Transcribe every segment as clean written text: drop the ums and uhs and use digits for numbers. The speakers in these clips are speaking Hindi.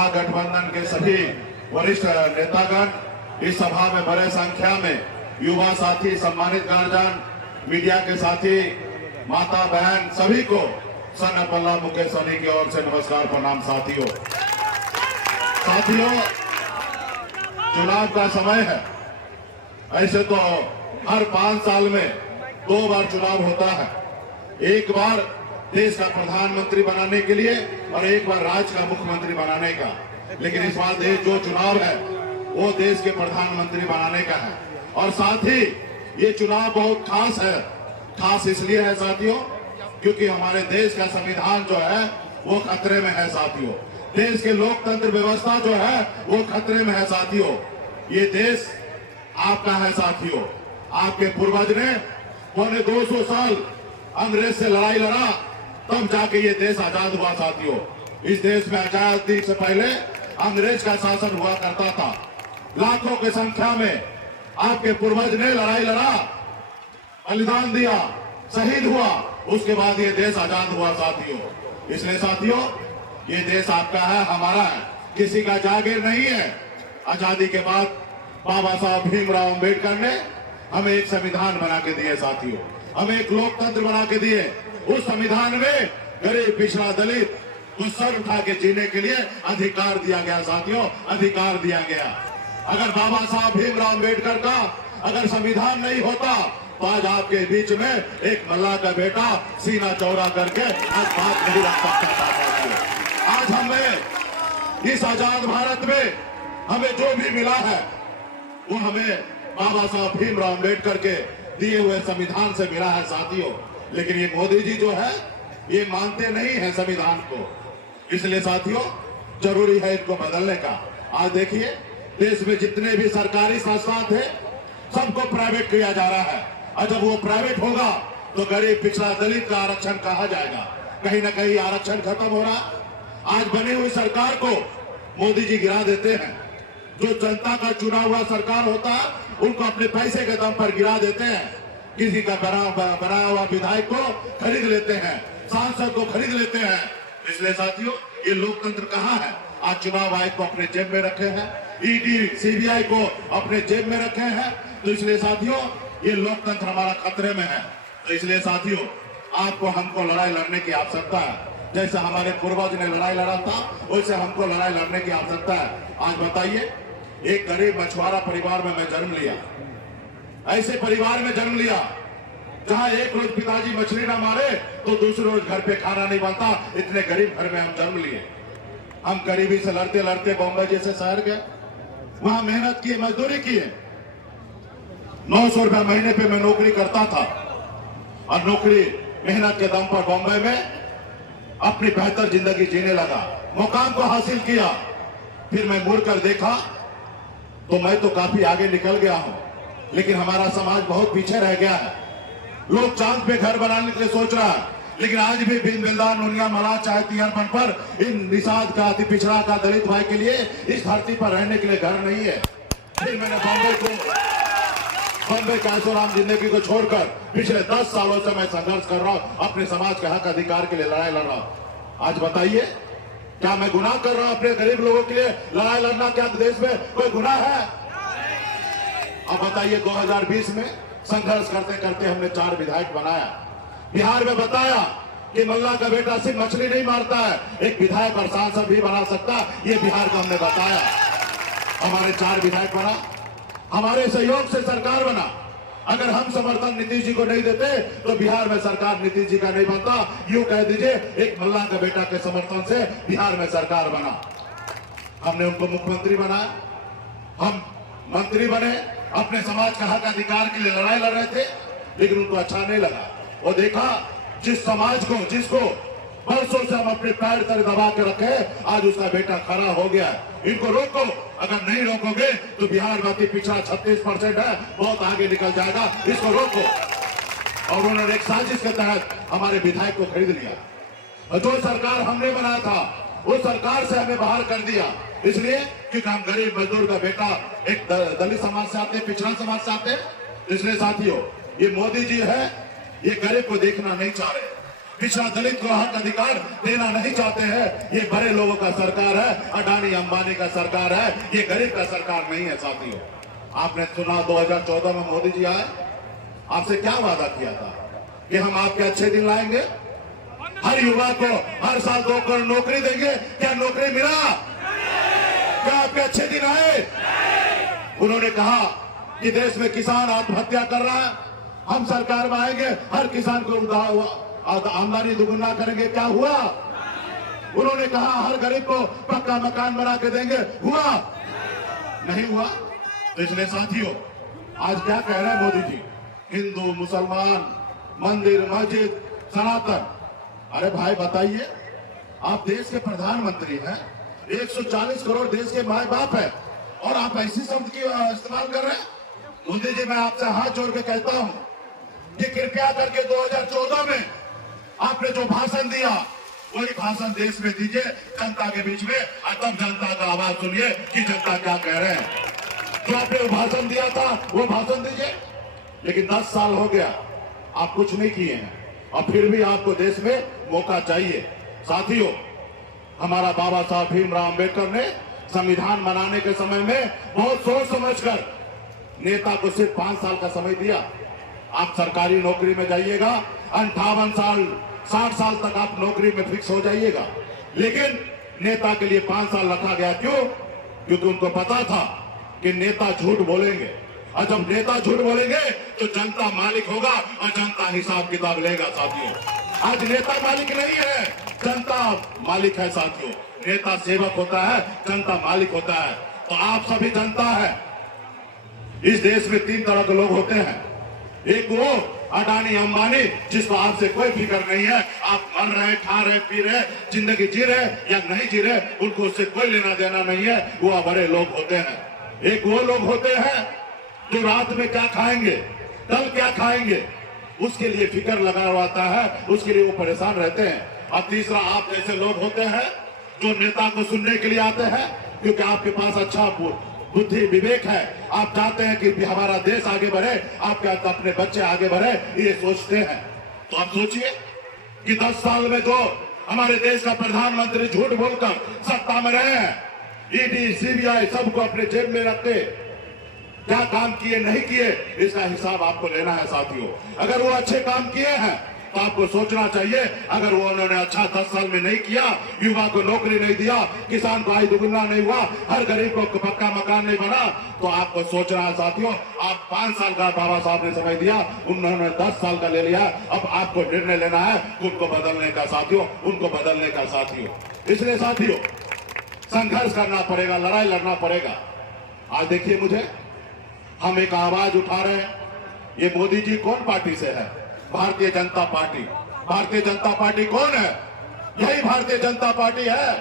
महागठबंधन के सभी वरिष्ठ नेतागण, इस सभा में बड़े संख्या में युवा साथी, सम्मानित गार्जियन, मीडिया के साथी, माता बहन, सभी को सन पल्ला मुकेश सहनी की ओर से नमस्कार, प्रणाम। साथियों, चुनाव का समय है। ऐसे तो हर 5 साल में 2 बार चुनाव होता है, एक बार देश का प्रधानमंत्री बनाने के लिए और एक बार राज्य का मुख्यमंत्री बनाने का। लेकिन इस बार जो चुनाव है वो देश के प्रधानमंत्री बनाने का है। और साथ ही ये चुनाव बहुत खास है। खास इसलिए है साथियों क्योंकि हमारे देश का संविधान जो है वो खतरे में है साथियों। देश के लोकतंत्र व्यवस्था जो है वो खतरे में है साथियों। ये देश आपका है साथियों। आपके पूर्वज ने पौने 200 साल अंग्रेज से लड़ाई लड़ा, तब जाके ये देश आजाद हुआ साथियों। इस देश में आजादी से पहले अंग्रेज का शासन हुआ करता था। लाखों की संख्या में आपके पूर्वज ने लड़ाई लड़ा, बलिदान दिया, शहीद हुआ, उसके बाद ये देश आजाद हुआ साथियों। इसलिए साथियों ये देश आपका है, हमारा है, किसी का जागीर नहीं है। आजादी के बाद बाबा साहब भीमराव अम्बेडकर ने हमें एक संविधान बना के दिए साथियों, हमें एक लोकतंत्र बना के दिए। उस संविधान में गरीब, पिछड़ा, दलित को सर उठा के जीने के लिए अधिकार दिया गया साथियों, अधिकार दिया गया। अगर बाबा साहब भीमराव अम्बेडकर का अगर संविधान नहीं होता तो आज आपके बीच में एक मल्लाह का बेटा सीना चौड़ा करके आज बात नहीं रख सकता था। आज हमें इस आजाद भारत में हमें जो भी मिला है वो हमें बाबा साहब भीमराव अम्बेडकर के दिए हुए संविधान से मिला है साथियों। लेकिन ये मोदी जी जो है ये मानते नहीं है संविधान को। इसलिए साथियों जरूरी है इनको बदलने का। आज देखिए देश में जितने भी सरकारी संस्थान थे सबको प्राइवेट किया जा रहा है। और जब वो प्राइवेट होगा तो गरीब, पिछड़ा, दलित का आरक्षण कहा जाएगा। कहीं ना कहीं आरक्षण खत्म हो रहा। आज बनी हुई सरकार को मोदी जी गिरा देते हैं। जो जनता का चुना हुआ सरकार होता है उनको अपने पैसे के दम पर गिरा देते हैं। किसी का बनाया हुआ विधायक को खरीद लेते हैं, सांसद को खरीद लेते हैं। इसलिए साथियों ये लोकतंत्र कहाँ है? आज चुनाव आयोग को अपने जेब में रखे हैं, ईडी, सीबीआई को अपने जेब में रखे हैं। तो इसलिए साथियों ये लोकतंत्र हमारा खतरे में है। तो इसलिए साथियों आपको, हमको लड़ाई लड़ने की आवश्यकता है। जैसे हमारे पूर्वज ने लड़ाई लड़ा था वैसे हमको लड़ाई लड़ने की आवश्यकता है। आज बताइए, एक गरीब मछुआरा परिवार में मैं जन्म लिया, ऐसे परिवार में जन्म लिया जहां एक रोज पिताजी मछली ना मारे तो दूसरे रोज घर पे खाना नहीं बनता। इतने गरीब घर में हम जन्म लिए। हम गरीबी से लड़ते लड़ते बॉम्बे जैसे शहर गए, वहां मेहनत की, मजदूरी की। 900 रुपया महीने पे मैं नौकरी करता था और नौकरी मेहनत के दम पर बॉम्बे में अपनी बेहतर जिंदगी जीने लगा, मुकाम को हासिल किया। फिर मैं मुड़कर देखा तो मैं तो काफी आगे निकल गया हूं, लेकिन हमारा समाज बहुत पीछे रह गया है। लोग चांद पे घर बनाने के लिए सोच रहा है, लेकिन आज भी बिन बिल्दार, नुनिया, मरा, चाहे तिहरपन पर इन निषाद का, अति पिछड़ा का, दलित भाई के लिए इस धरती पर रहने के लिए घर नहीं है। फिर मैंने बॉम्बे के ऐशोआराम जिंदगी को छोड़कर पिछले 10 सालों से मैं संघर्ष कर रहा हूं, अपने समाज के हक अधिकार के लिए लड़ाई लड़ रहा हूं। आज बताइए क्या मैं गुनाह कर रहा हूं? अपने गरीब लोगों के लिए लड़ाई लड़ना क्या देश में कोई गुनाह है? अब बताइए 2020 में संघर्ष करते करते हमने 4 विधायक बनाया। बिहार में बताया कि मल्ला का बेटा सिर्फ मछली नहीं मारता है, एक विधायक और सांसद भी बना सकता है। ये बिहार को हमने बताया। हमारे 4 विधायक बना, हमारे सहयोग से सरकार बना। अगर हम समर्थन नीतीश जी को नहीं देते तो बिहार में सरकार नीतीश जी का नहीं बनता। यूं कह दीजिए एक मल्ला का बेटा के समर्थन से बिहार में सरकार बना। हमने उनको मुख्यमंत्री बनाया, हम मंत्री बने, अपने समाज का हक अधिकार के लिए लड़ाई लड़ रहे थे। लेकिन उनको अच्छा नहीं लगा। वो देखा जिस समाज को, जिसको बरसों से हम अपने पैर तले दबा के रखे, आज उसका बेटा खड़ा हो गया। इनको रोको, अगर नहीं रोकोगे तो बिहार में पिछड़ा 36% है, बहुत आगे निकल जाएगा। इसको रोको। और उन्होंने एक साजिश के तहत हमारे विधायक को खरीद लिया और जो सरकार हमने बनाया था वो सरकार से हमें बाहर कर दिया। इसलिए कि हम गरीब मजदूर का बेटा एक दलित समाज से आते, पिछड़ा समाज से आते। इसलिए साथियों ये मोदी जी है, ये गरीब को देखना नहीं चाह रहे। पिछड़ा दलित को हक अधिकार देना नहीं चाहते हैं। ये बड़े लोगों का सरकार है, अडानी अंबानी का सरकार है, ये गरीब का सरकार नहीं है। साथियों, आपने सुना 2014 में मोदी जी आए, आपसे क्या वादा किया था कि हम आपके अच्छे दिन लाएंगे, हर युवा को हर साल 2 करोड़ नौकरी देंगे। क्या नौकरी मिला? क्या आपके अच्छे दिन आए? उन्होंने कहा कि देश में किसान आत्महत्या कर रहा है, हम सरकार में आएंगे, हर किसान को आमदनी दुगुना करेंगे। क्या हुआ? उन्होंने कहा हर गरीब को पक्का मकान बना के देंगे, हुआ? नहीं हुआ। तो इसलिए साथियों, आज क्या कह रहे हैं मोदी जी? हिंदू, मुसलमान, मंदिर, मस्जिद, सनातन। अरे भाई बताइए, आप देश के प्रधानमंत्री हैं, 140 करोड़ देश के माए बाप है, और आप ऐसी शब्द की इस्तेमाल कर रहे हैं। मोदी जी, मैं आपसे हाथ जोड़ के कहता हूं कि कृपया करके 2014 में आपने जो भाषण दिया, वही भाषण देश में दीजिए, जनता के बीच में, और तब जनता का आवाज सुनिए कि जनता क्या कह रहे हैं। जो आपने भाषण दिया था वो भाषण दीजिए। लेकिन 10 साल हो गया, आप कुछ नहीं किए हैं, और फिर भी आपको देश में मौका चाहिए। साथियों, हमारा बाबा साहब भीमराव अम्बेडकर ने संविधान बनाने के समय में बहुत सोच समझकर नेता को सिर्फ 5 साल का समय दिया। आप सरकारी नौकरी में जाइएगा, 58 साल 60 साल तक आप नौकरी में फिक्स हो जाइएगा। लेकिन नेता के लिए 5 साल रखा गया। क्यों? क्योंकि उनको पता था कि नेता झूठ बोलेंगे, और जब नेता झूठ बोलेंगे तो जनता मालिक होगा, और जनता हिसाब किताब लेगा। साथियों, आज नेता मालिक नहीं है, जनता मालिक है। साथियों, नेता सेवक होता है, जनता मालिक होता है। तो आप सभी जनता है। इस देश में 3 तरह के लोग होते हैं। एक वो अडानी अंबानी, जिसको आपसे कोई फिक्र नहीं है, आप मर रहे, खा रहे, पी रहे, जिंदगी जी रहे या नहीं जी रहे, उनको उससे कोई लेना देना नहीं है, वो बड़े लोग होते हैं। एक वो लोग होते हैं जो रात में क्या खाएंगे, कल क्या खाएंगे, उसके लिए फिक्र लगा रहता है, उसके लिए वो परेशान रहते हैं। और तीसरा आप जैसे लोग होते हैं जो नेता को सुनने के लिए आते हैं, क्योंकि आपके पास अच्छा बुद्धि विवेक है, आप चाहते हैं कि हमारा देश आगे बढ़े, आपके अपने बच्चे आगे बढ़े, ये सोचते हैं। तो आप सोचिए कि 10 साल में जो हमारे देश का प्रधानमंत्री झूठ बोलकर सत्ता में रहे हैं, ईडी, सीबीआई सबको अपने जेब में रखते, क्या काम किए नहीं किए, इसका हिसाब आपको लेना है। साथियों, अगर वो अच्छे काम किए हैं तो आपको सोचना चाहिए। अगर वो उन्होंने अच्छा 10 साल में नहीं किया, युवा को नौकरी नहीं दिया, किसान को आय दुगुना नहीं हुआ, हर गरीब को पक्का मकान नहीं बना, तो आपको सोचना है। साथियों, आप 5 साल का बाबा साहब ने समय दिया, उन्होंने 10 साल का ले लिया। अब आपको निर्णय लेना है उनको बदलने का। साथियों, उनको बदलने का। साथियों, इसलिए साथियों, संघर्ष करना पड़ेगा, लड़ाई लड़ना पड़ेगा। आज देखिए, मुझे हम एक आवाज उठा रहे हैं। ये मोदी जी कौन पार्टी से है? भारतीय जनता पार्टी। भारतीय जनता पार्टी कौन है? यही भारतीय जनता पार्टी है।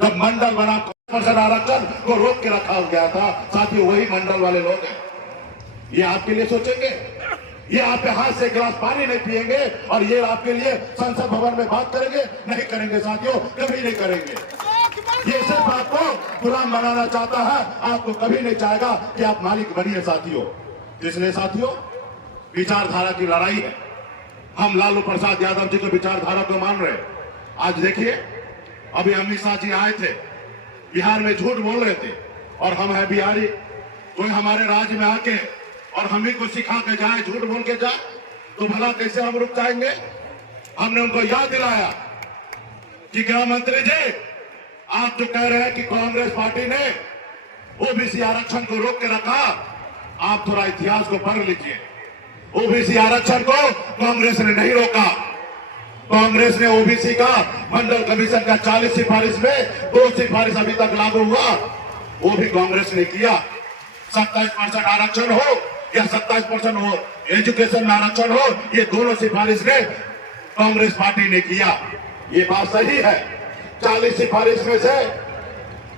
जब मंडल बना, परसेंट आरक्षण को रोक के रखा गया था, साथियों, वही मंडल वाले लोग हैं। ये आपके लिए सोचेंगे? ये आपके हाथ से गिलास पानी नहीं पिएंगे और ये आपके लिए संसद भवन में बात करेंगे? नहीं करेंगे साथियों, कभी नहीं करेंगे। ये सिर्फ आपको गुलाम बनाना चाहता है, आपको कभी नहीं चाहेगा कि आप मालिक बनिए। साथियों, इसलिए साथियों, विचारधारा की लड़ाई है। हम लालू प्रसाद यादव जी की विचारधारा को मान रहे। आज देखिए, अभी अमित शाह जी आए थे, बिहार में झूठ बोल रहे थे, और हम हैं बिहारी, कोई हमारे राज्य में आके और हम ही को सिखा के जाए, झूठ बोल के जाए, तो भला कैसे हम रुक जाएंगे? हमने उनको याद दिलाया कि गृह मंत्री जी, आप जो कह रहे हैं कि कांग्रेस पार्टी ने ओबीसी आरक्षण को रोक के रखा, आप थोड़ा इतिहास को पढ़ लीजिए। ओबीसी आरक्षण को कांग्रेस ने नहीं रोका। कांग्रेस ने ओबीसी का मंडल कमीशन का 40 सिफारिश में 2 सिफारिश अभी तक लागू हुआ, वो भी कांग्रेस ने किया। 27% आरक्षण हो या 27% हो एजुकेशन में आरक्षण हो, ये दोनों सिफारिश ने कांग्रेस पार्टी ने किया। ये बात सही है। 40 सिफारिश में से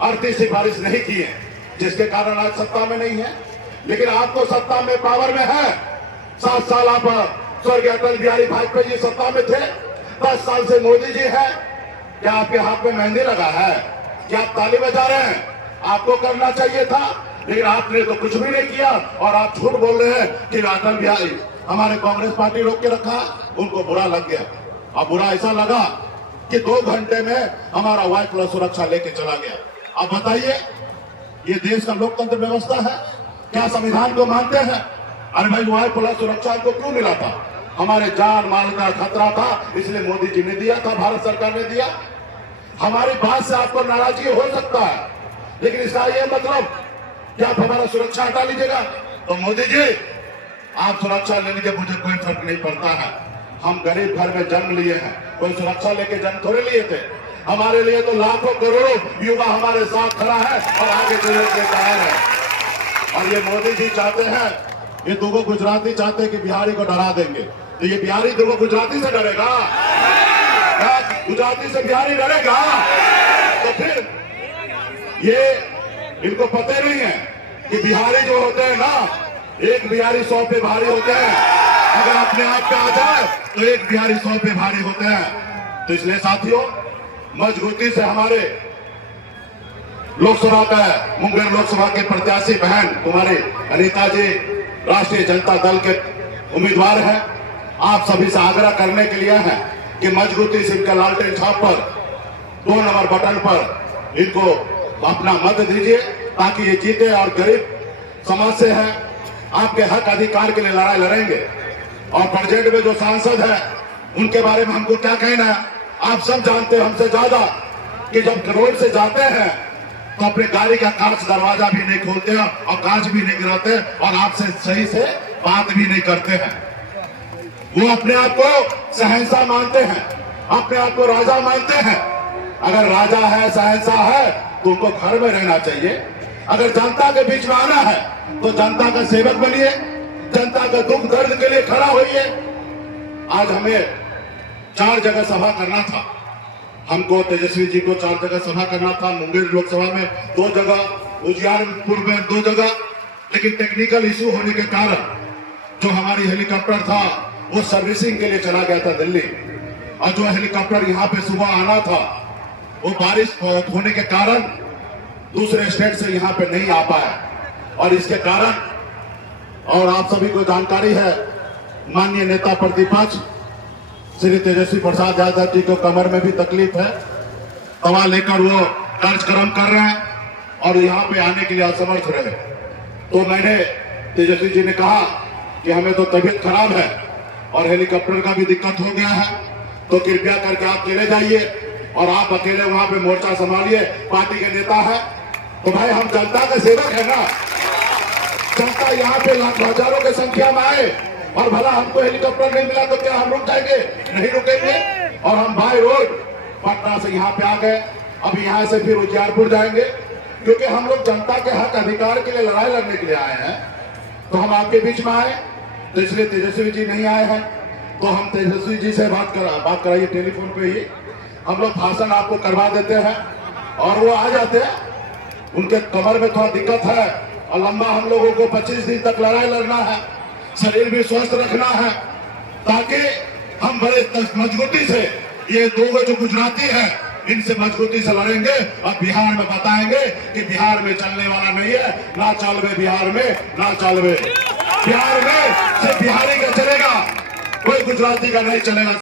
38 सिफारिश नहीं की है, जिसके कारण आज सत्ता में नहीं है। लेकिन आपको सत्ता में पावर में है। 7 साल आप स्वर्गीय अटल बिहारी वाजपेयी जी सत्ता में थे, 10 साल से मोदी जी है। क्या आपके हाथ में मेहंदी लगा है? क्या आप ताली बजा रहे हैं? आपको करना चाहिए था, लेकिन आपने तो कुछ भी नहीं किया। और आप झूठ बोल रहे हैं कि अटल बिहारी हमारे कांग्रेस पार्टी रोक के रखा, उनको बुरा लग गया। अब बुरा ऐसा लगा कि 2 घंटे में हमारा वाई प्लस सुरक्षा लेके चला गया। अब बताइए, ये देश का लोकतंत्र व्यवस्था है? क्या संविधान को मानते हैं? अरे भाई, वाई प्लस सुरक्षा को क्यों मिला था? हमारे जान माल का खतरा था, इसलिए मोदी जी ने दिया था, भारत सरकार ने दिया। हमारी बात से आपको नाराजगी हो सकता है, लेकिन इसका यह मतलब कि आप हमारा सुरक्षा हटा लीजिएगा। तो मोदी जी, आप सुरक्षा ले लीजिए, मुझे कोई फर्क नहीं पड़ता है। हम गरीब घर में जन्म लिए हैं, कोई सुरक्षा लेके जन्म थोड़े लिए थे। हमारे लिए तो लाखों करोड़ों युवा हमारे साथ खड़ा है और आगे चलने के तैयार है। और ये मोदी जी चाहते हैं, ये दो गुजराती चाहते हैं कि बिहारी को डरा देंगे। तो ये बिहारी दो गुजराती से डरेगा? क्या गुजराती से बिहारी डरेगा? तो फिर ये इनको पता नहीं है कि बिहारी जो होते हैं ना, एक बिहारी 100 पे भारी होते हैं। अगर अपने आप पे आ जाए तो एक बिहारी 100 पे भारी होते हैं। तो इसलिए साथियों, मजबूती से हमारे लोकसभा का मुंगेर लोकसभा के प्रत्याशी बहन कुमारी अनीता जी राष्ट्रीय जनता दल के उम्मीदवार हैं। आप सभी से आग्रह करने के लिए है कि मजबूती से इनका लालटेन छाप पर 2 नंबर बटन पर इनको अपना मत दीजिए, ताकि ये जीते और गरीब समाज से है, आपके हक अधिकार के लिए लड़ाई लड़ेंगे। और प्रेजेंट में जो सांसद है, उनके बारे में हमको क्या कहना है? आप सब जानते हैं हमसे ज्यादा कि जब रोड से जाते हैं तो अपने गाड़ी का कांच दरवाजा भी नहीं खोलते हैं और कांच भी नहीं गिराते और आपसे सही से बात भी नहीं करते हैं। वो अपने आप को शहंशाह मानते हैं, अपने आप को राजा मानते हैं। अगर राजा है, शहंशाह है, तो उनको घर में रहना चाहिए। अगर जनता के बीच में आना है तो जनता का सेवक बनिए, जनता का दुख दर्द के लिए खड़ा होइए। आज हमें 4 जगह सभा करना था। हमको तेजस्वी जी को 4 जगह सभा करना था। मुंगेर लोकसभा में 2 जगह, उजियारपुर में 2 जगह, लेकिन टेक्निकल इशू होने के कारण जो हमारी हेलीकॉप्टर था वो सर्विसिंग के लिए चला गया था दिल्ली। और जो हेलीकॉप्टर यहाँ पे सुबह आना था, वो बारिश होने के कारण दूसरे स्टेट से यहाँ पे नहीं आ पाया। और इसके कारण, और आप सभी को जानकारी है, माननीय नेता प्रतिपक्ष श्री तेजस्वी प्रसाद यादव जी को कमर में भी तकलीफ है, दवा लेकर वो कार्यक्रम कर रहे हैं और यहाँ पे आने के लिए असमर्थ रहे। तो मैंने तेजस्वी जी ने कहा कि हमें तो तबीयत खराब है और हेलीकॉप्टर का भी दिक्कत हो गया है, तो कृपया करके आप चले जाइए और आप अकेले वहां पे मोर्चा संभालिए, पार्टी के नेता है। तो भाई, हम जनता का सेवक है ना। जनता यहाँ पे लाखों हजारों की संख्या में आए और भला हमको हेलीकॉप्टर नहीं मिला तो क्या हम रुक जाएंगे? नहीं रुकेंगे। और हम बाय रोड पटना से यहाँ पे आ गए, अब यहाँ से फिर उजियारपुर जाएंगे, क्योंकि हम लोग जनता के हक अधिकार के लिए लड़ाई लड़ने के लिए आए हैं। तो हम आपके बीच में आए, तो इसलिए तेजस्वी जी नहीं आए हैं। तो हम तेजस्वी जी से बात कराइए टेलीफोन पे ही, हम लोग भाषण आपको करवा देते हैं और वो आ जाते हैं। उनके कमर में थोड़ा दिक्कत है और लंबा हम लोगों को 25 दिन तक लड़ाई लड़ना है, शरीर भी स्वस्थ रखना है, ताकि हम बड़े मजबूती से ये 2 जो गुजराती है, इनसे मजबूती से लड़ेंगे और बिहार में बताएंगे कि बिहार में चलने वाला नहीं है, ना चलवे बिहार में, ना चलवे बिहार में। सिर्फ बिहारी का चलेगा, कोई गुजराती का नहीं चलेगा।